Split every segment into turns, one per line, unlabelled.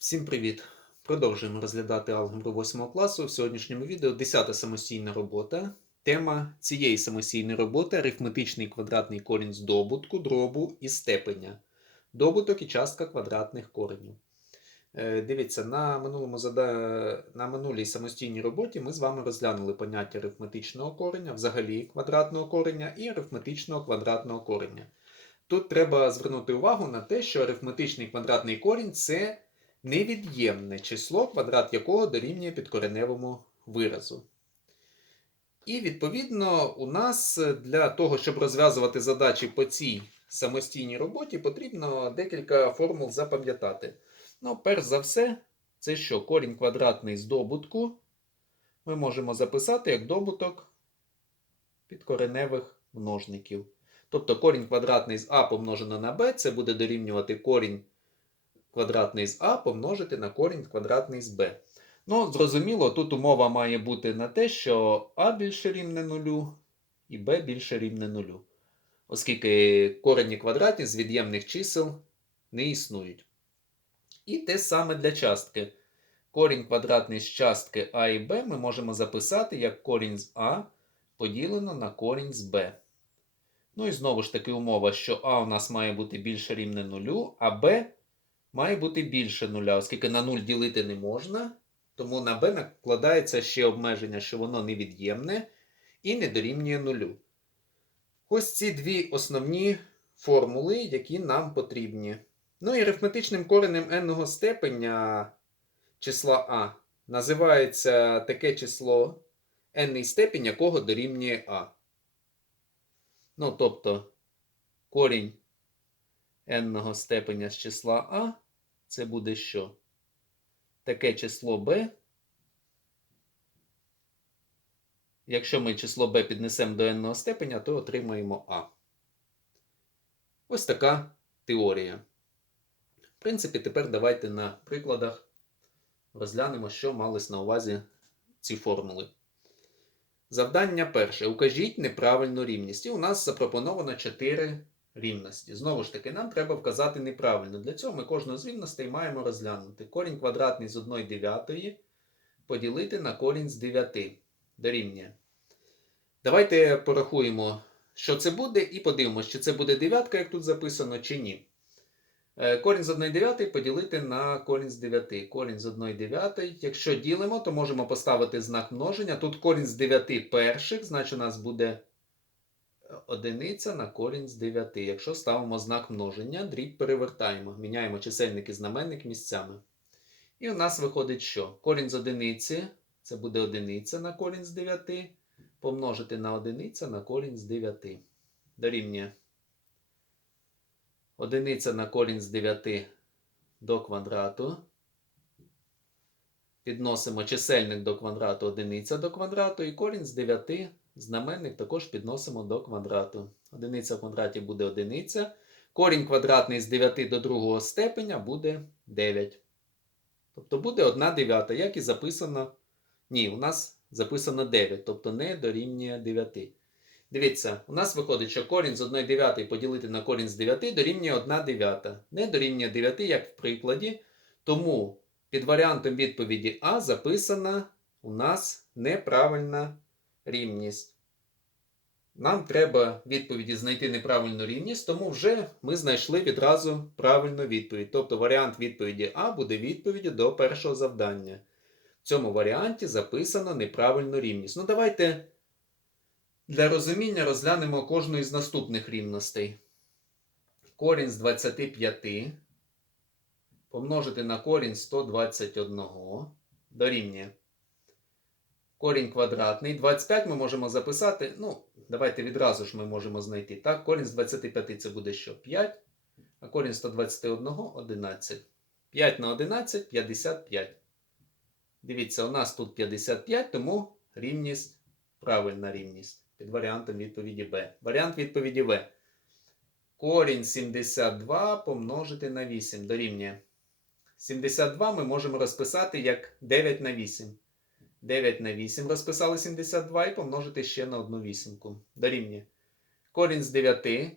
Всім привіт! Продовжуємо розглядати алгебру 8 класу. В сьогоднішньому відео 10 самостійна робота. Тема цієї самостійної роботи арифметичний квадратний корінь з добутку, дробу і степеня. Добуток і частка квадратних коренів. Е, Дивіться, на, минулому зада... на минулій самостійній роботі ми з вами розглянули поняття арифметичного кореня, взагалі квадратного кореня і арифметичного квадратного кореня. Тут треба звернути увагу на те, що арифметичний квадратний корінь це невід'ємне число, квадрат якого дорівнює підкореневому виразу. І відповідно у нас для того, щоб розв'язувати задачі по цій самостійній роботі, потрібно декілька формул запам'ятати. Ну, перш за все, це що корінь квадратний з добутку ми можемо записати як добуток підкореневих множників. Тобто корінь квадратний з а помножено на b, це буде дорівнювати корінь квадратний з а помножити на корінь квадратний з b. Ну, зрозуміло, тут умова має бути на те, що а більше рівне нулю і b більше рівне нулю. Оскільки корені квадратні з від'ємних чисел не існують. І те саме для частки. Корінь квадратний з частки а і b ми можемо записати як корінь з а поділено на корінь з b. Ну і знову ж таки умова, що а у нас має бути більше рівне нулю, а b має бути більше нуля, оскільки на 0 ділити не можна, тому на b накладається ще обмеження, що воно невід'ємне і не дорівнює нулю. Ось ці дві основні формули, які нам потрібні. Ну і арифметичним коренем n степеня числа а називається таке число n степень, якого дорівнює а. Ну, тобто корінь n степеня з числа а, це буде що? Таке число b. Якщо ми число b піднесемо до n степеня, то отримаємо а. Ось така теорія. В принципі, тепер давайте на прикладах розглянемо, що мались на увазі ці формули. Завдання перше. Укажіть неправильну рівність. І у нас запропоновано 4 рівності. Знову ж таки, нам треба вказати неправильно. Для цього ми кожну з рівностей маємо розглянути. Корінь квадратний з 1 дев'ятої поділити на корінь з 9 дорівнює. Давайте порахуємо, що це буде, і подивимося, чи це буде дев'ятка, як тут записано, чи ні. Е, Корінь з 1 дев'ятої поділити на корінь з 9. Корінь з 1 дев'ятої. Якщо ділимо, то можемо поставити знак множення. Тут корінь з 9 перших, значить у нас буде одиниця на корінь з 9. Якщо ставимо знак множення, дріб перевертаємо. Міняємо чисельник і знаменник місцями. І у нас виходить, що корінь з одиниці це буде одиниця на корінь з 9. Помножити на одиниця на корінь з 9. Дорівнює. Одиниця на корінь з 9 до квадрату. Підносимо чисельник до квадрату, одиниця до квадрату, і корінь з 9 знаменник також підносимо до квадрату. Одиниця в квадраті буде одиниця. Корінь квадратний з 9 до другого степеня буде 9. Тобто буде 1 дев'ята, як і записано. Ні, у нас записано 9, тобто не дорівнює 9. Дивіться, у нас виходить, що корінь з 1 дев'ятої поділити на корінь з 9 дорівнює 1 дев'ята. Не дорівнює 9, як в прикладі. Тому під варіантом відповіді А записана у нас неправильна рівність. Нам треба відповіді знайти неправильну рівність, тому вже ми знайшли відразу правильну відповідь. Тобто варіант відповіді А буде відповіддю до першого завдання. В цьому варіанті записано неправильну рівність. Ну, давайте для розуміння розглянемо кожну із наступних рівностей. Корінь з 25 помножити на корінь 121 дорівнює. Корінь квадратний. 25 ми можемо записати. Ну, давайте відразу ж ми можемо знайти. Так, корінь з 25 це буде що? 5, а корінь 121 11. 5 на 11 55. Дивіться, у нас тут 55, тому рівність правильна рівність під варіантом відповіді Б. Варіант відповіді В. Корінь 72 помножити на 8 дорівнює. 72 ми можемо розписати як 9 на 8. 9 на 8 розписали 72 і помножити ще на одну вісімку. Дорівнює. Корінь з 9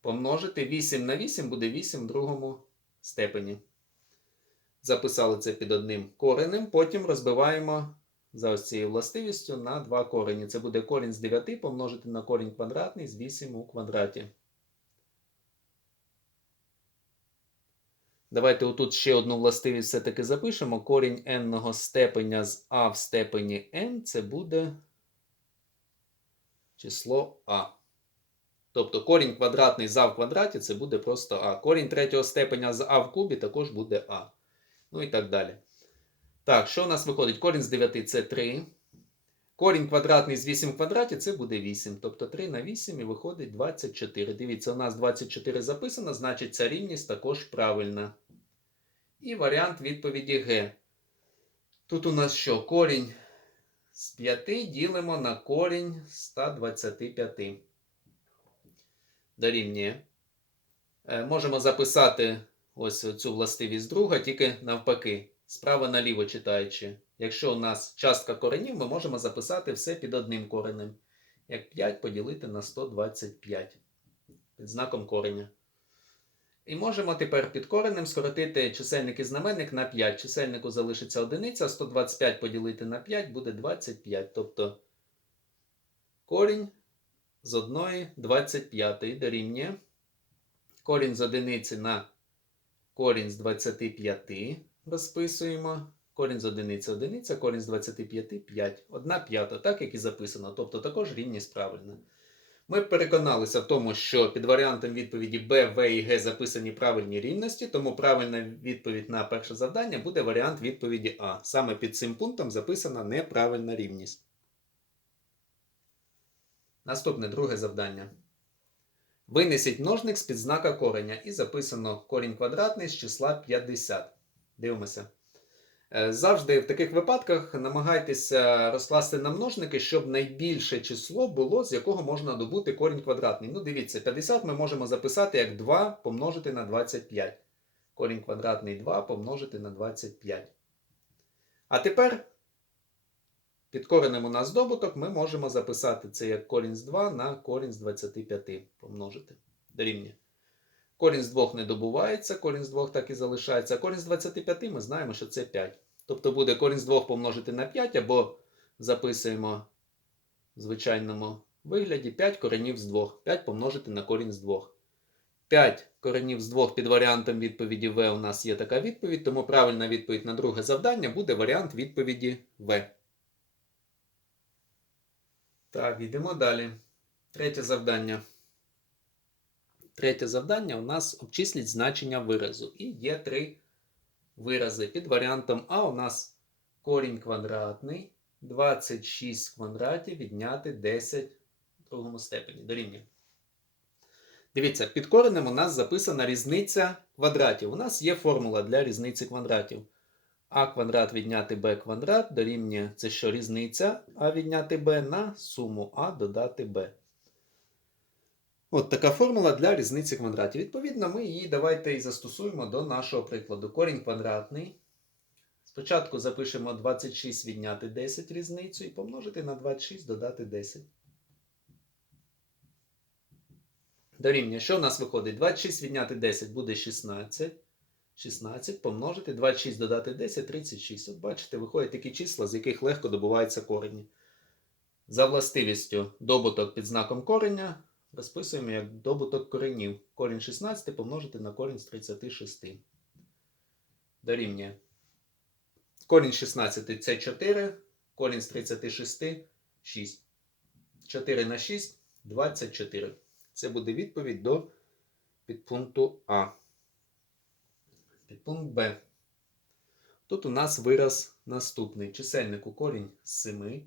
помножити 8 на 8 буде 8 в другому степені. записали це під одним коренем, потім розбиваємо за ось цією властивістю на два корені. Це буде корінь з 9 помножити на корінь квадратний з 8 у квадраті. Давайте отут ще одну властивість все-таки запишемо. Корінь n степеня з а в степені n це буде число а. Тобто корінь квадратний з а в квадраті це буде просто а. Корінь третього степеня з а в кубі також буде а. Ну і так далі. Так, що у нас виходить? Корінь з 9 це 3. Корінь квадратний з 8 в квадраті це буде 8. Тобто 3 на 8 і виходить 24. Дивіться, у нас 24 записано, значить ця рівність також правильна. І варіант відповіді Г. Тут у нас що? Корінь з 5 ділимо на корінь 125. Дорівнює. Е, Можемо записати ось цю властивість друга, тільки навпаки, справа наліво читаючи. Якщо у нас частка коренів, ми можемо записати все під одним коренем. Як 5 поділити на 125 під знаком кореня. І можемо тепер під коренем скоротити чисельник і знаменник на 5. Чисельнику залишиться одиниця, 125 поділити на 5 буде 25. Тобто корінь з 1 25 дорівнює. Корінь з одиниці на корінь з 25 розписуємо. Корінь з одиниці одиниця, корінь з 25 5. Одна п'ята, так як і записано. Тобто також рівність правильна. Ми переконалися в тому, що під варіантом відповіді Б, В і Г записані правильні рівності, тому правильна відповідь на перше завдання буде варіант відповіді А. Саме під цим пунктом записана неправильна рівність. Наступне друге завдання. Винесіть множник з під знака кореня і записано корінь квадратний з числа 50. Дивимося. Е, Завжди в таких випадках намагайтеся розкласти на множники, щоб найбільше число було, з якого можна добути корінь квадратний. Ну, дивіться, 50 ми можемо записати як 2 помножити на 25. Корінь квадратний 2 помножити на 25. А тепер під коренем у нас добуток, ми можемо записати це як корінь з 2 на корінь з 25 помножити. Дорівнює. Корінь з 2 не добувається, корінь з 2 так і залишається. А корінь з 25 ми знаємо, що це 5. Тобто буде корінь з 2 помножити на 5, або записуємо в звичайному вигляді 5 коренів з 2. 5 помножити на корінь з 2. 5 коренів з 2 під варіантом відповіді В у нас є така відповідь, тому правильна відповідь на друге завдання буде варіант відповіді В. Так, йдемо далі. Третє завдання. Третє завдання у нас обчисліть значення виразу. І є три вирази. Під варіантом А у нас корінь квадратний 26 в квадраті відняти 10 в другому степені. Дорівнює. Дивіться, під коренем у нас записана різниця квадратів. У нас є формула для різниці квадратів. А квадрат відняти b квадрат дорівнює це що різниця А відняти b на суму А додати b. От така формула для різниці квадратів. Відповідно, ми її давайте і застосуємо до нашого прикладу. Корінь квадратний. Спочатку запишемо 26 відняти 10 різницю і помножити на 26 додати 10. Дорівнює, що у нас виходить? 26 відняти 10 буде 16. 16 помножити 26 додати 10 36. От бачите, виходять такі числа, з яких легко добуваються корені. За властивістю добуток під знаком кореня розписуємо як добуток коренів. Корінь 16 помножити на корінь з 36. Дорівнює. Корінь 16 це 4, корінь з 36 6. 4 на 6 24. Це буде відповідь до підпункту А. Підпункт Б. Тут у нас вираз наступний. Чисельнику корінь з 7,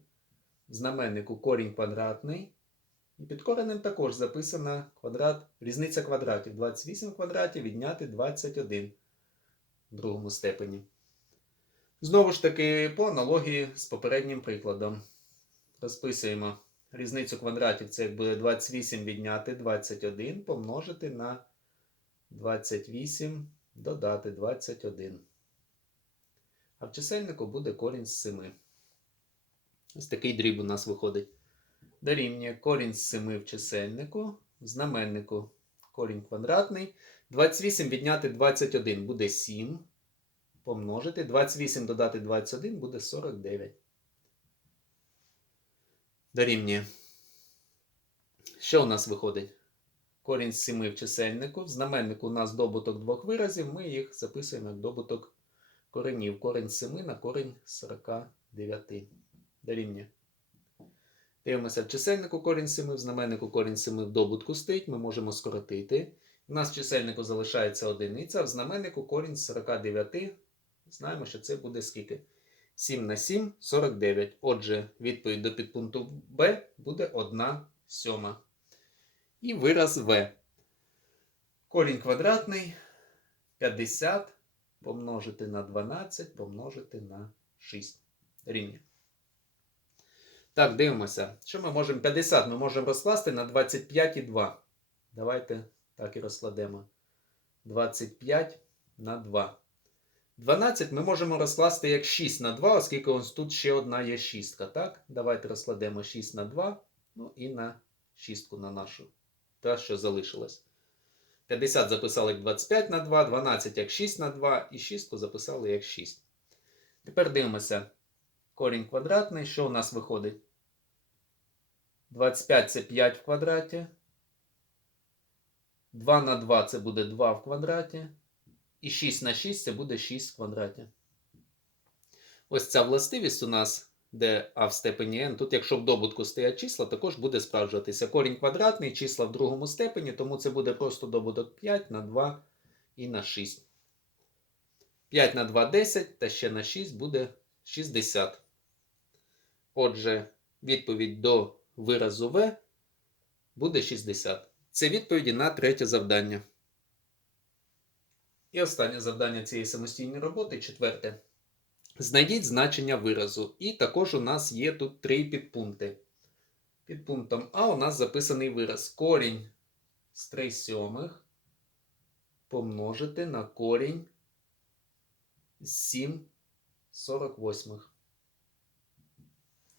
знаменнику корінь квадратний. І під коренем також записана квадрат, різниця квадратів. 28 квадратів відняти 21 в другому степені. Знову ж таки, по аналогії з попереднім прикладом. Розписуємо різницю квадратів. Це буде 28 відняти 21 помножити на 28 додати 21. А в чисельнику буде корінь з 7. Ось такий дріб у нас виходить. Дорівнює корінь з 7 в чисельнику, в знаменнику корінь квадратний. 28 відняти 21 буде 7. помножити. 28 додати 21 буде 49. Дорівнює. Що у нас виходить? Корінь з 7 в чисельнику. В знаменнику у нас добуток двох виразів. Ми їх записуємо як добуток коренів. Корінь з 7 на корінь 49. Дорівнює. Дивимося в чисельнику корінь з 7, в знаменнику корінь з 7 в добутку стоїть. Ми можемо скоротити. У нас в чисельнику залишається одиниця, в знаменнику корінь з 49. Знаємо, що це буде скільки? 7 на 7 49. Отже, відповідь до підпункту Б буде 1 сьома. І вираз В. Корінь квадратний 50 помножити на 12 помножити на 6. Рівня. Так, дивимося. Що ми можемо? 50 ми можемо розкласти на 25 і 2. Давайте так і розкладемо. 25 на 2. 12 ми можемо розкласти як 6 на 2, оскільки ось тут ще одна є шістка. Так? Давайте розкладемо 6 на 2. Ну і на шістку на нашу. Та, що залишилось. 50 записали як 25 на 2, 12 як 6 на 2 і 6 записали як 6. Тепер дивимося. Корінь квадратний. Що у нас виходить? 25 це 5 в квадраті. 2 на 2 це буде 2 в квадраті. І 6 на 6 це буде 6 в квадраті. Ось ця властивість у нас, де а в степені n. Тут, якщо в добутку стоять числа, також буде справджуватися. Корінь квадратний, числа в другому степені, тому це буде просто добуток 5 на 2 і на 6. 5 на 2 10, та ще на 6 буде 60. Отже, відповідь до виразу В буде 60. Це відповіді на третє завдання. І останнє завдання цієї самостійної роботи четверте. Знайдіть значення виразу. І також у нас є тут три підпункти. Під пунктом А у нас записаний вираз. Корінь з 3 сьомих помножити на корінь з 7 48.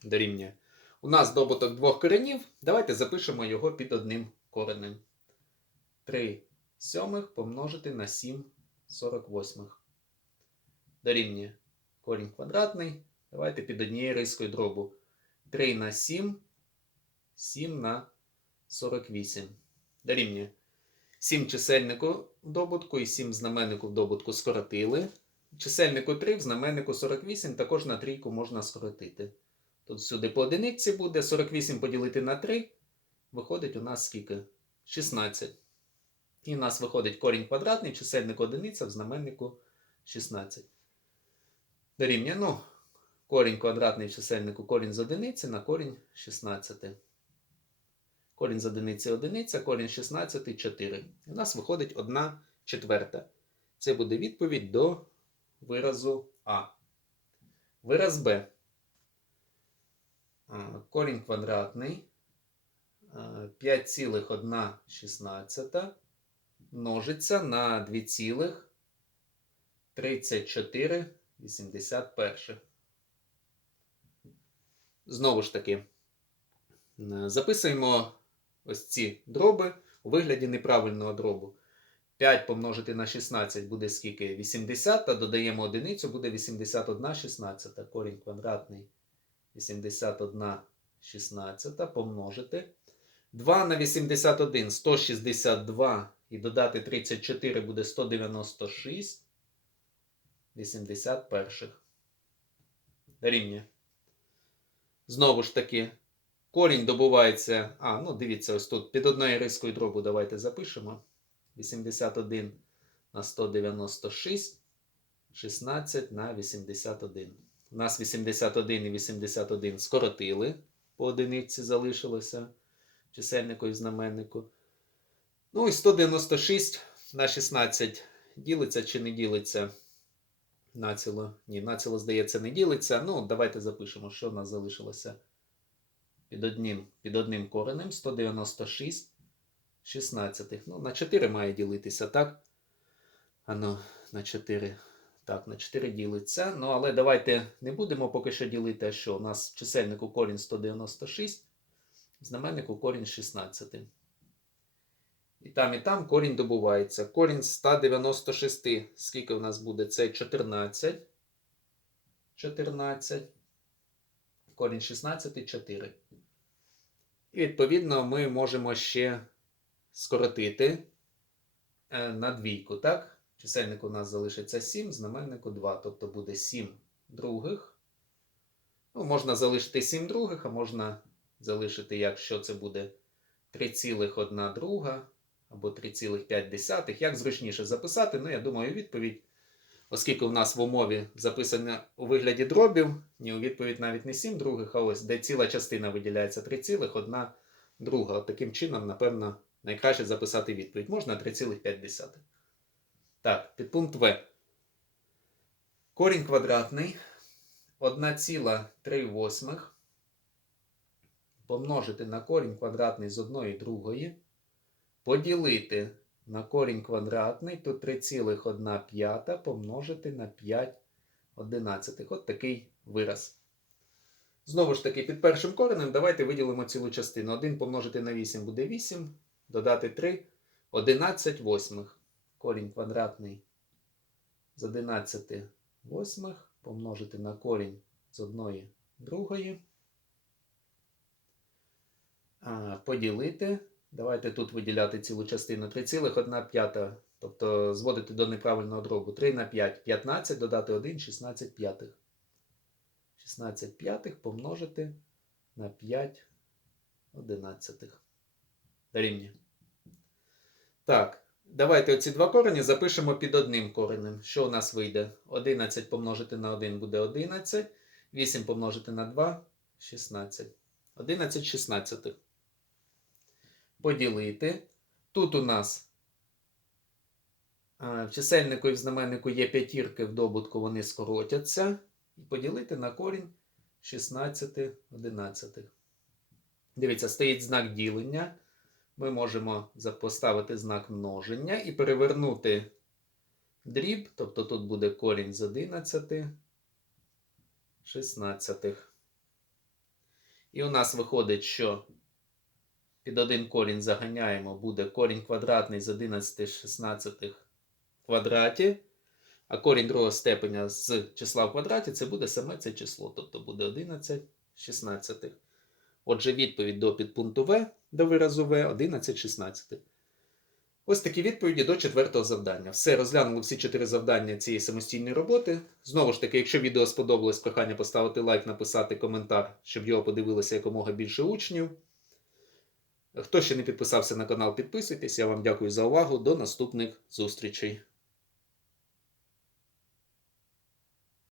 Дорівнює. У нас добуток двох коренів. Давайте запишемо його під одним коренем. 3 сьомих помножити на 7 48. Дорівнює корінь квадратний. Давайте під однією рискою дробу. 3 на 7, 7 на 48. Дорівнює. 7 чисельнику в добутку і 7 знаменнику в добутку скоротили. Чисельнику 3 в знаменнику 48 також на трійку можна скоротити. Тут сюди по одиниці буде 48 поділити на 3. Виходить у нас скільки? 16. І у нас виходить корінь квадратний, чисельник одиниця в знаменнику 16. Дорівнює, ну, корінь квадратний в чисельнику корінь з одиниці на корінь 16. Корінь з одиниці одиниця, корінь 16 4. І у нас виходить 1 четверта. Це буде відповідь до виразу А. Вираз Б. Корінь квадратний. 5,116 множиться на 2,3481. Знову ж таки, записуємо ось ці дроби у вигляді неправильного дробу. 5 помножити на 16 буде скільки? 80, а додаємо одиницю, буде 81 16. Корінь квадратний 81 16 помножити. 2 на 81 162 і додати 34 буде 196 81. Рівня. Знову ж таки, корінь добувається. А, ну дивіться, ось тут під одною рискою дробу давайте запишемо. 81 на 196, 16 на 81. У нас 81 і 81 скоротили. По одиниці залишилося чисельнику і знаменнику. Ну і 196 на 16 ділиться чи не ділиться. Націло. Ні, націло, здається, не ділиться. Ну, давайте запишемо, що в нас залишилося під одним під одним коренем 196 16. Ну, на 4 має ділитися, так? Ано, на 4. Так, на 4 ділиться. Ну, але давайте не будемо поки що ділити, а що у нас в чисельнику корінь 196, в знаменнику корінь 16. І там, і там корінь добувається. Корінь 196. Скільки в нас буде? Це 14. 14. Корінь 16 4. І відповідно ми можемо ще скоротити е, на двійку, так? Чисельник у нас залишиться 7, знаменнику 2, тобто буде 7 других. Ну, можна залишити 7 других, а можна залишити, якщо це буде 3,1 друга або 3,5. Як зручніше записати? Ну, я думаю, відповідь, оскільки у нас в умові записано у вигляді дробів, ні, у відповідь навіть не 7 других, а ось де ціла частина виділяється 3,1 друга. От таким чином, напевно, найкраще записати відповідь. Можна 3,5. Так, підпункт В. Корінь квадратний 1,3 помножити на корінь квадратний з одної другої, поділити на корінь квадратний, то 3,1 помножити на 5 одинадцятих. От такий вираз. Знову ж таки, під першим коренем давайте виділимо цілу частину. 1 помножити на 8 буде 8, додати 3, 11 восьмих. Корінь квадратний з 11 восьмих помножити на корінь з одної другої. А, поділити. Давайте тут виділяти цілу частину 3,1 п'ята, тобто зводити до неправильного дробу. 3 на 5 15, додати 1 16 п'ятих. 16 п'ятих помножити на 5 одинадцятих. Дорівнює. Так, давайте оці два корені запишемо під одним коренем. Що у нас вийде? 11 помножити на 1 буде 11. 8 помножити на 2 16. 11 16. Поділити. Тут у нас а, в чисельнику і в знаменнику є п'ятірки, в добутку вони скоротяться. І поділити на корінь 16 11. Дивіться, стоїть знак ділення. Ми можемо поставити знак множення і перевернути дріб, тобто тут буде корінь з 11 16. І у нас виходить, що під один корінь заганяємо, буде корінь квадратний з 11 16 в квадраті, а корінь другого степеня з числа в квадраті це буде саме це число, тобто буде 11 16. Отже, відповідь до підпункту В до виразу В 11 16. Ось такі відповіді до четвертого завдання. Все, розглянули всі чотири завдання цієї самостійної роботи. Знову ж таки, якщо відео сподобалось, прохання поставити лайк, написати коментар, щоб його подивилося якомога більше учнів. Хто ще не підписався на канал, підписуйтесь. Я вам дякую за увагу. До наступних зустрічей.